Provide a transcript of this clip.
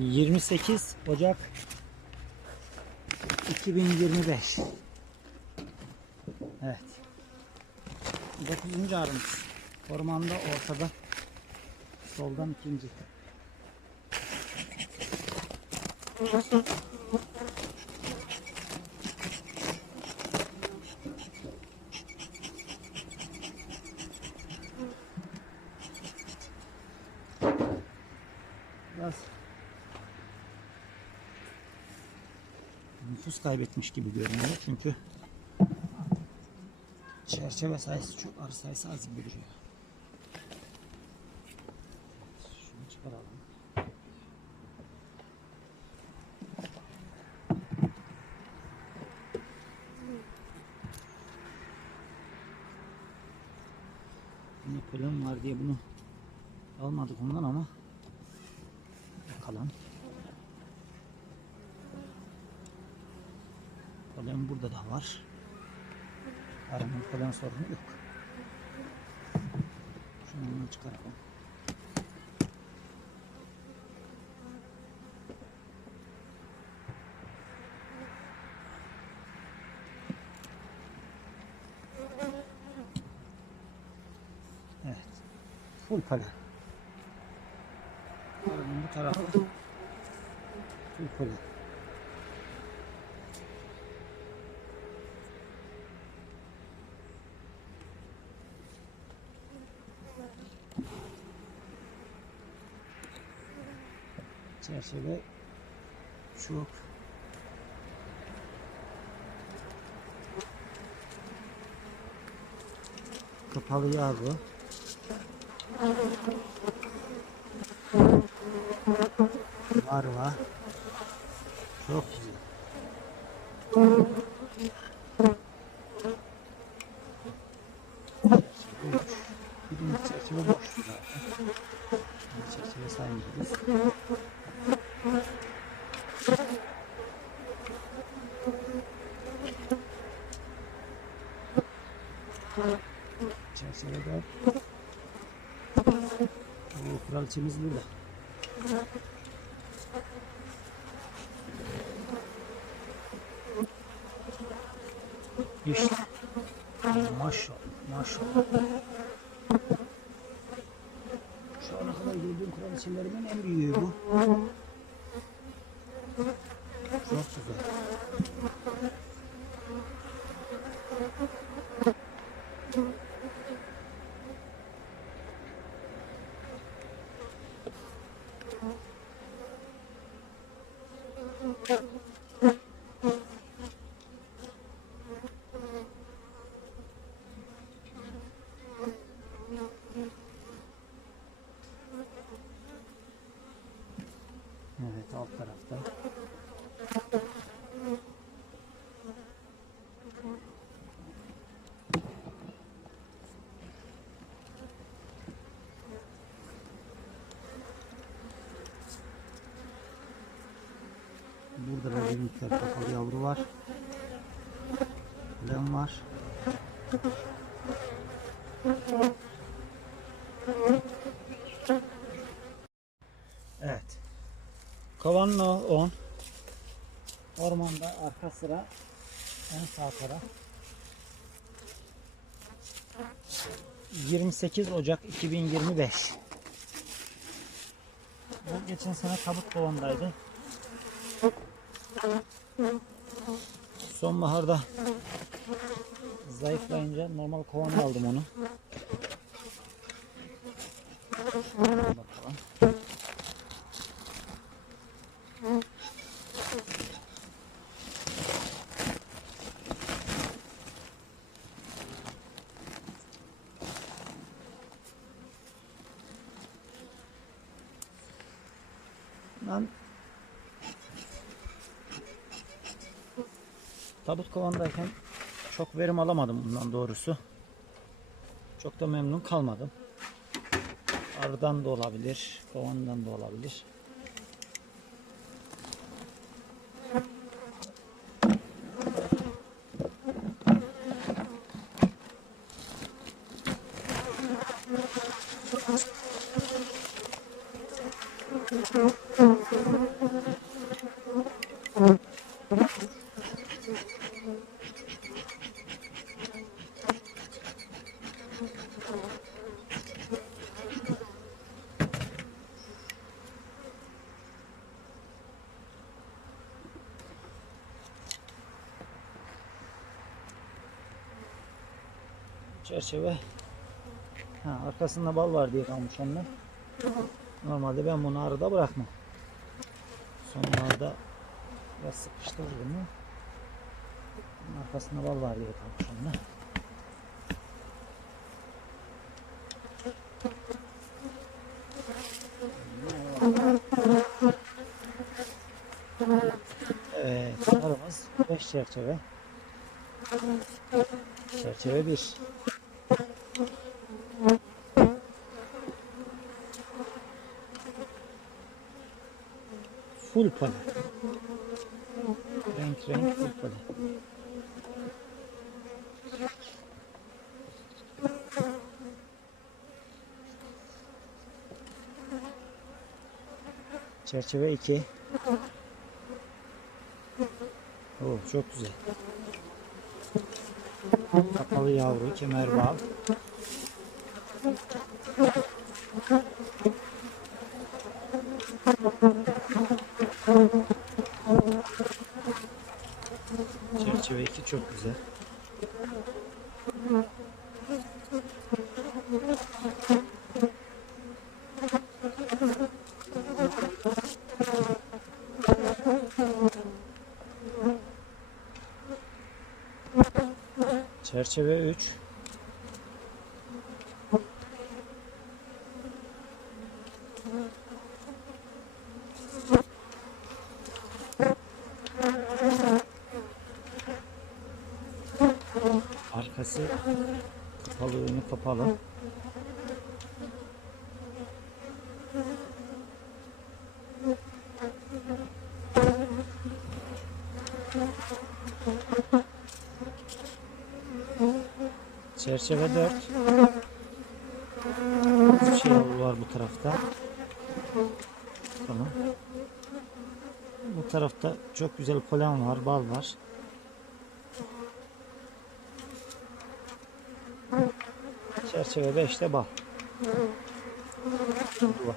28 Ocak 2025 Evet. 9. arımız. Ormanda ortada. Soldan ikinci Biraz nüfus kaybetmiş gibi görünüyor çünkü çerçeve sayısı çok arı sayısı az gibi duruyor. Şunu çıkaralım. Yine polen var diye bunu almadık ondan ama bakalım. Polen burada da var. Arının polen sorunu yok. Şunu çıkaralım. Evet. Full polen. Arının bu tarafı full polen. Çerçeve çok kapalı yağ bu. Var. Çok güzel. Çerçeve boş. Birinci çerçeve boş zaten. Çerçeve saymıyoruz. Çerçevede Kraliçemiz burada. İşte. Maşallah, maşallah. Şu ana kadar gördüğüm kraliçelerimin en büyüğü bu. Çok güzel. Evet alt tarafta. Burada da bir miktar kapalı yavru var. Lem var. Evet. Kovanlo 10. Ormanda arka sıra en sağ taraf. 28 Ocak 2025. Bu geçen sene tabut kovandaydı. Sonbaharda zayıflayınca normal kovanda aldım onu. Bakalım. Ben tabut kovandayken çok verim alamadım bundan doğrusu. Çok da memnun kalmadım. Arıdan da olabilir, kovandan da olabilir. Çerçeve ha, arkasında bal var diye kalmış onlar. Normalde ben bunu arada bırakmam. Sonlarda biraz sıkıştırır bunu. Bunun Arkasında bal var diye kalmış onlar. Evet, arımız 5 çerçeve. Çerçeve 1. Full pale. Renk renk full pale. Çerçeve 2. Oo, çok güzel. Kapalı yavru, kemer bağ. Çerçeve 2 çok güzel. Çerçeve 3. Arkası kapalı önü kapalı. Çerçeve 4. Bir şey var bu tarafta. Tamam. Bu tarafta çok güzel polen var, bal var. Çerçeve 5'te bal. Bu